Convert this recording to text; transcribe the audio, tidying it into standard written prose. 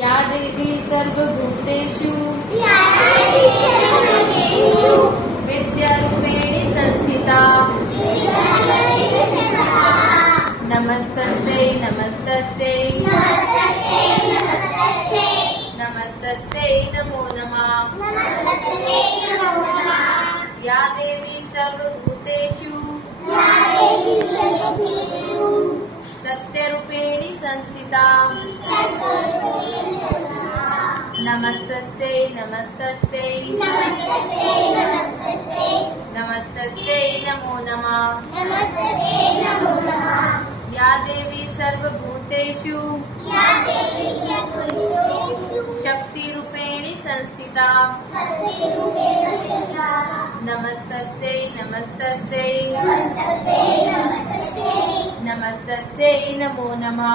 या देवी सर्वभूतेषु विद्यारूपेणी संस्थिता नमस्तस्यै नमस्तस्यै नमस्तस्यै नमो नमः। या देवी सर्वभूतेषु सत्यरूपेणी संस्थिता नमस्तस्यै नमस्तस्यै नमस्तस्यै नमो नमः। या देवी सर्वभूतेषु शक्तिरूपेणी संस्थिता नमस्तस्यै नमस्तस्यै नमस्तस्यै नमो नमः।